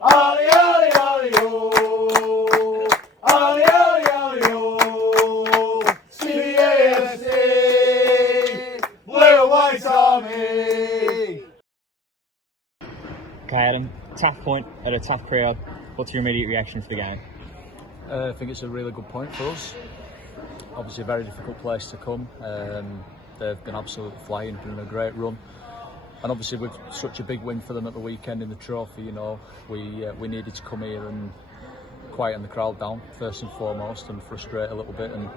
Ali, ali, ali, oh. Ali, ali, ali, oh. CBAFC, Blue and White Army. Okay, Adam, tough point at a tough crowd. What's your immediate reaction to the game? I think it's a really good point for us. Obviously a very difficult place to come. They've been absolutely flying, doing a great run. And obviously with such a big win for them at the weekend in the trophy, you know, we needed to come here and quieten the crowd down first and foremost and frustrate a little bit and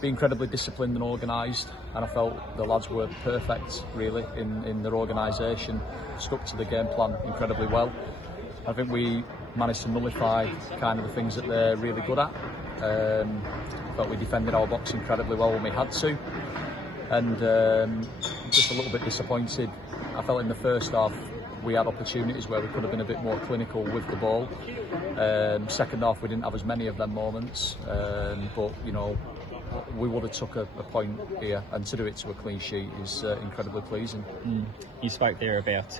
be incredibly disciplined and organised. And I felt the lads were perfect really in their organisation, stuck to the game plan incredibly well. I think we managed to nullify kind of the things that they're really good at. But we defended our box incredibly well when we had to, and just a little bit disappointed. I felt in the first half we had opportunities where we could have been a bit more clinical with the ball. Second half we didn't have as many of them moments, but you know, we would have took a point here, and to do it to a clean sheet is incredibly pleasing. You spoke there about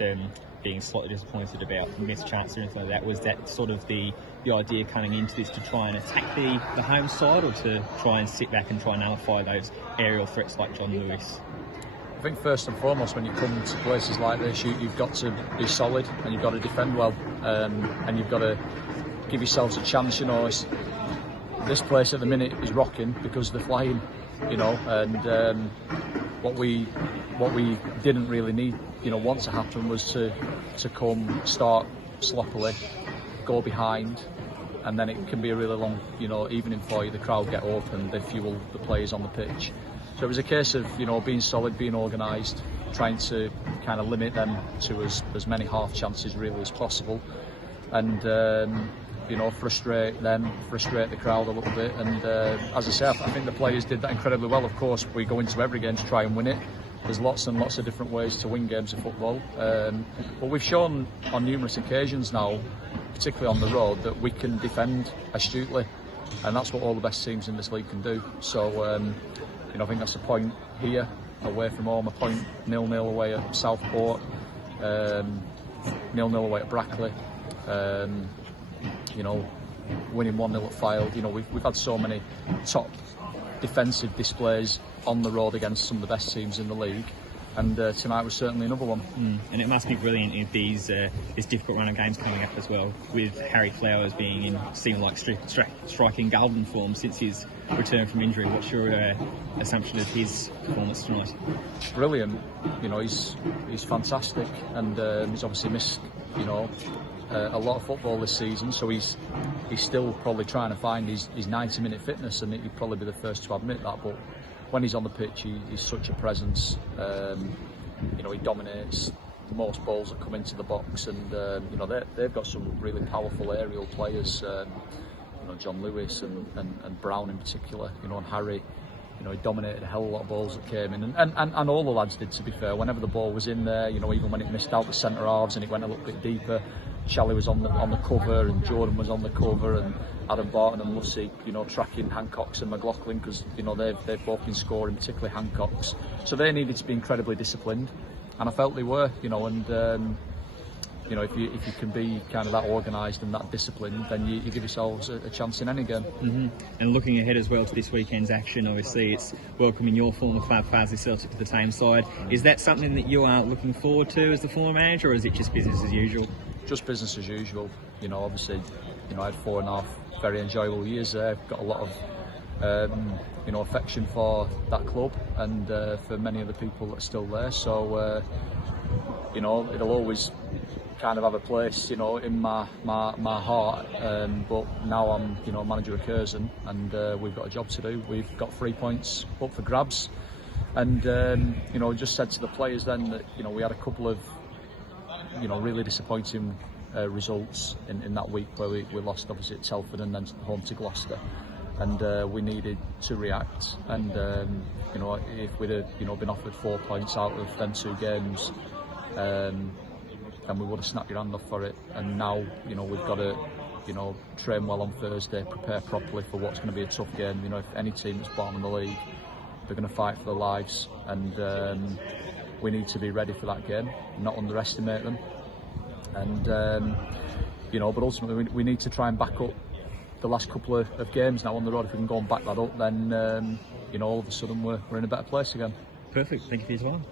being slightly disappointed about missed chance or anything like that. Was that sort of the idea coming into this, to try and attack the home side, or to try and sit back and try and nullify those aerial threats like John Lewis? I think first and foremost, when you come to places like this, you've got to be solid and you've got to defend well, and you've got to give yourselves a chance. You know, this place at the minute is rocking because they're flying, you know, and what we didn't really need, you know, want to happen was to come, start sloppily, go behind, and then it can be a really long, you know, evening for you. The crowd get open, they fuel the players on the pitch. So it was a case of, you know, being solid, being organised, trying to kind of limit them to as many half chances really as possible, and you know, frustrate them, frustrate the crowd a little bit. And as I say, I think the players did that incredibly well. Of course, we go into every game to try and win it. There's lots and lots of different ways to win games of football, but we've shown on numerous occasions now, particularly on the road, that we can defend astutely, and that's what all the best teams in this league can do. So you know, I think that's a point here away from home, a point 0-0 away at Southport, 0-0 away at Brackley, you know, winning 1-0 at Fylde. You know, we've had so many top defensive displays on the road against some of the best teams in the league, and tonight was certainly another one. And it must be brilliant if this difficult run of games coming up as well, with Harry Flowers being in seeming like striking golden form since his return from injury. What's your assumption of his performance tonight? Brilliant. You know, he's fantastic, and he's obviously missed, you know, a lot of football this season, so he's still probably trying to find his 90-minute fitness, and he'd probably be the first to admit that. But when he's on the pitch, he's such a presence. You know, he dominates most balls that come into the box, and you know, they've got some really powerful aerial players. You know, John Lewis and Brown in particular. You know, and Harry. You know, he dominated a hell of a lot of balls that came in, and all the lads did, to be fair. Whenever the ball was in there, you know, even when it missed out the centre halves and it went a little bit deeper, Charlie was on the cover, and Jordan was on the cover, and Adam Barton and Lucy, you know, tracking Hancocks and McLaughlin, because, you know, they've both been scoring, particularly Hancocks. So they needed to be incredibly disciplined, and I felt they were, you know, and you know, if you can be kind of that organised and that disciplined, then you give yourselves a chance in any game. And looking ahead as well to this weekend's action, obviously it's welcoming your former club, Farsley Celtic, to the same side. Is that something that you are looking forward to as the former manager, or is it just business as usual? Just business as usual. You know, obviously, you know, I had 4.5 very enjoyable years there. Got a lot of you know, affection for that club, and for many of the people that are still there. So you know, it'll always kind of have a place, you know, in my heart. But now I'm, you know, manager of Curzon, and we've got a job to do. We've got 3 points up for grabs, and you know, just said to the players then that, you know, we had a couple of, you know, really disappointing results in that week where we lost obviously at Telford and then home to Gloucester, and we needed to react. And you know, if we'd have, you know, been offered 4 points out of them 2 games, then we would have snapped your hand off for it. And now, you know, we've got to, you know, train well on Thursday, prepare properly for what's going to be a tough game. You know, if any team that's bottom of the league, they're going to fight for their lives, and we need to be ready for that game, not underestimate them. And you know, but ultimately we need to try and back up the last couple of games now on the road. If we can go and back that up, then you know, all of a sudden we're in a better place again. Perfect. Thank you for your time.